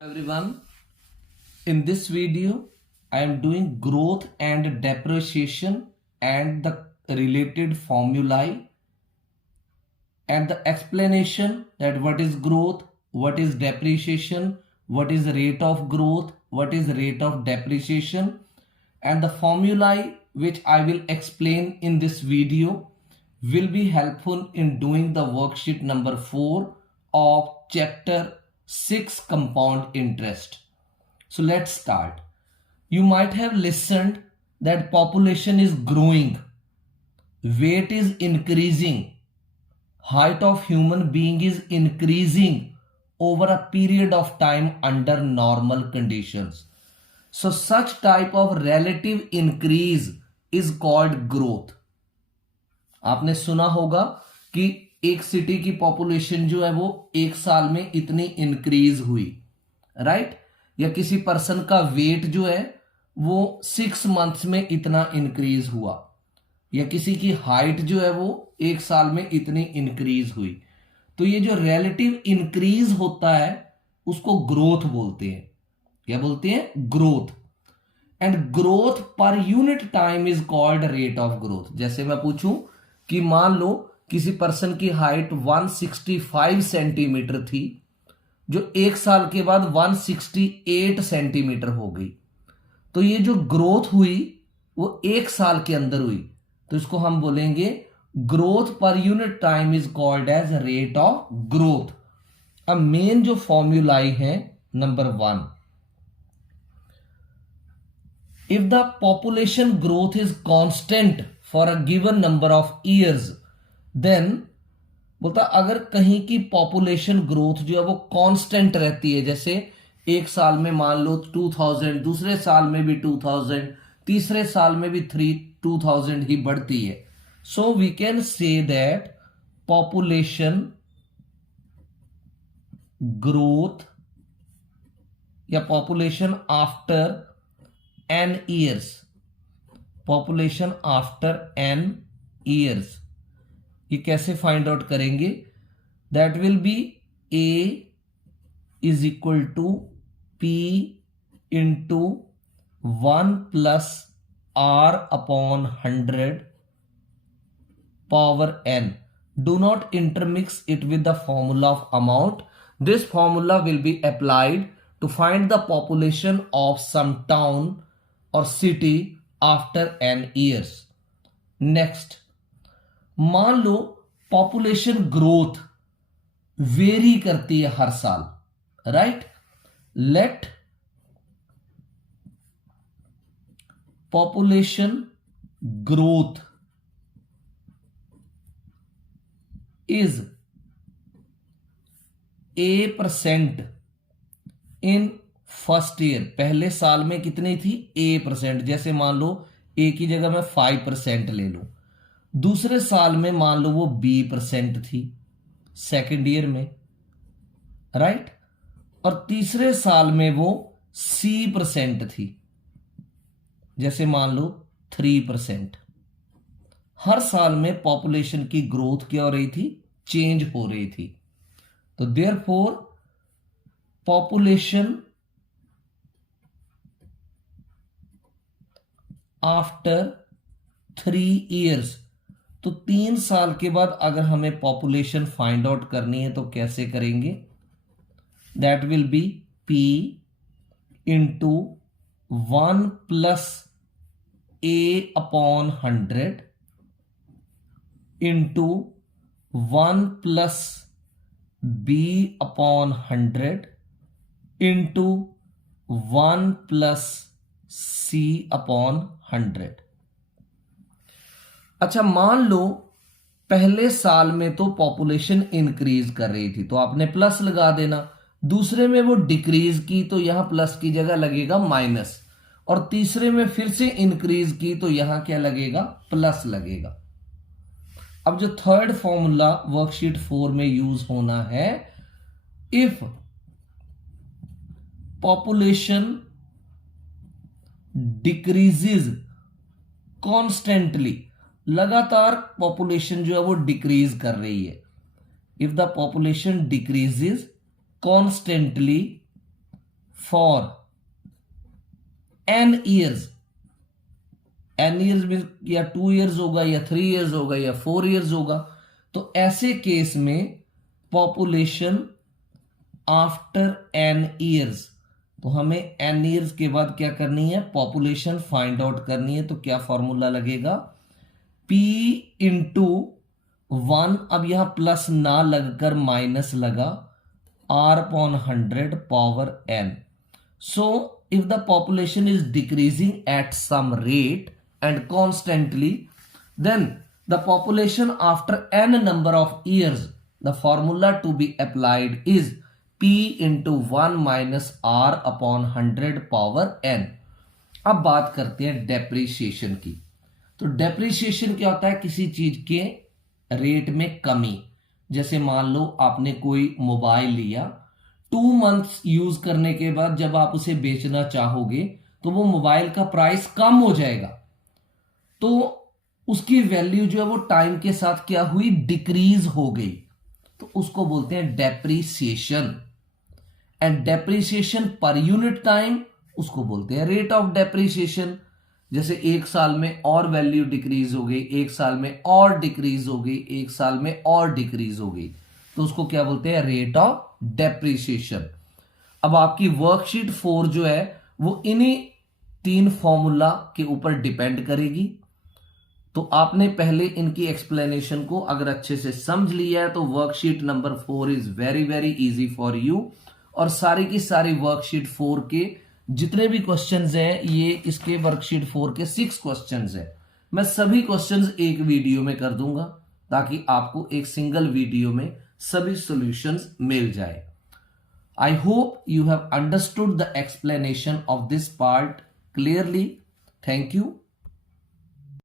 Everyone, in this video I am doing growth and depreciation and the related formulae and the explanation that what is growth, what is depreciation, what is rate of growth, what is rate of depreciation, and the formulae which I will explain in this video will be helpful in doing the worksheet number 4 of chapter 6 compound interest. So let's start. You might have listened that population is growing, weight is increasing, height of human being is increasing over a period of time under normal conditions. So such type of relative increase is called growth. आपने सुना होगा कि एक city की population जो है वो एक साल में इतनी इंक्रीज हुई, राइट? या किसी पर्सन का वेट जो है वो 6 मंथ्स में इतना इंक्रीज हुआ, या किसी की हाइट जो है वो एक साल में इतनी इंक्रीज हुई. तो ये जो रिलेटिव इंक्रीज होता है उसको ग्रोथ बोलते हैं. क्या बोलते हैं? Growth. And growth per unit time is called rate of growth. जैसे मैं पूछूं कि मान लो किसी पर्सन की हाइट 165 सेंटीमीटर थी जो एक साल के बाद 168 सेंटीमीटर हो गई, तो ये जो ग्रोथ हुई वो एक साल के अंदर हुई, तो इसको हम बोलेंगे growth per unit time is called as rate of growth. अब मेन जो फॉर्मूलाई है, number 1, if the population growth is constant for a given number of years, then बोलता अगर कहीं की पॉपुलेशन ग्रोथ जो है वो कांस्टेंट रहती है, जैसे एक साल में मान लो 2000, दूसरे साल में भी 2000, तीसरे साल में भी 2000 ही बढ़ती है, so we can say that population growth या population after n years, population after n years, ये कैसे फाइंड आउट करेंगे? That will be a is equal to p into 1 plus r upon 100 power n. Do not intermix it with the formula of amount. This formula will be applied to find the population of some town और city after n years. Next, मान लो population growth vary करती है हर साल, right? Let population growth is a% in first year. पहले साल में कितनी थी? a%. जैसे मान लो a की जगह मैं 5% ले लूं. दूसरे साल में मान लो वो b% थी सेकेंड ईयर में, राइट? और तीसरे साल में वो c% थी, जैसे मान लो 3%. हर साल में पॉपुलेशन की ग्रोथ क्या हो रही थी? चेंज हो रही थी. तो देयरफॉर पॉपुलेशन आफ्टर 3 years, तो 3 साल के बाद अगर हमें पॉपुलेशन फाइंड आउट करनी है तो कैसे करेंगे? That will B p into 1 plus a upon 100 into 1 plus b upon 100 into 1 plus c upon 100. अच्छा, मान लो पहले साल में तो पॉपुलेशन इंक्रीज कर रही थी तो आपने प्लस लगा देना. दूसरे में वो डिक्रीज की तो यहां प्लस की जगह लगेगा माइनस, और तीसरे में फिर से इंक्रीज की तो यहां क्या लगेगा? प्लस लगेगा. अब जो थर्ड फॉर्मूला वर्कशीट 4 में यूज होना है, इफ पॉपुलेशन डिक्रीजेज कॉन्स्टेंटली, लगातार पॉपुलेशन जो है वो डिक्रीज कर रही है. If the population decreases constantly for n years, n years में या 2 years होगा या 3 years होगा या 4 years होगा, तो ऐसे केस में पॉपुलेशन आफ्टर n years, तो हमें n years के बाद क्या करनी है, पॉपुलेशन फाइंड आउट करनी है। तो क्या फॉर्मूला लगेगा, p इंटू 1, अब यहां प्लस ना लगकर माइनस लगा, r upon 100 power n। So if the population is decreasing at some rate and constantly, then the population after n number of years, the formula to be applied is p into 1 minus r upon 100 power n। अब बात करते हैं depreciation की। तो depreciation क्या होता है, किसी चीज के रेट में कमी। जैसे मान लो आपने कोई मोबाइल लिया, 2 months यूज करने के बाद जब आप उसे बेचना चाहोगे तो वो मोबाइल का प्राइस कम हो जाएगा, तो उसकी वैल्यू जो है वो टाइम के साथ क्या हुई, डिक्रीज हो गई, तो उसको बोलते हैं डेप्रिसिएशन। एंड डेप्रिसिएशन पर यूनिट टाइम, उसको बोलते हैं रेट ऑफ डेप्रिसिएशन। जैसे 1 साल में और वैल्यू डिक्रीज हो गई, 1 साल में और डिक्रीज हो गई, 1 साल में और डिक्रीज हो गई, तो उसको क्या बोलते हैं, रेट ऑफ डेप्रिसिएशन। अब आपकी वर्कशीट 4 जो है वो इन्हीं 3 फॉर्मूला के ऊपर डिपेंड करेगी। तो आपने पहले इनकी एक्सप्लेनेशन को अगर अच्छे से समझ लिया है तो worksheet number 4 is very very easy for you. और सारी की सारी वर्कशीट 4 के जितने भी क्वेश्चंस हैं, ये इसके वर्कशीट 4 के 6 क्वेश्चंस हैं। मैं सभी क्वेश्चंस एक वीडियो में कर दूंगा ताकि आपको एक सिंगल वीडियो में सभी सॉल्यूशंस मिल जाए। I hope you have understood the explanation of this part clearly. Thank you.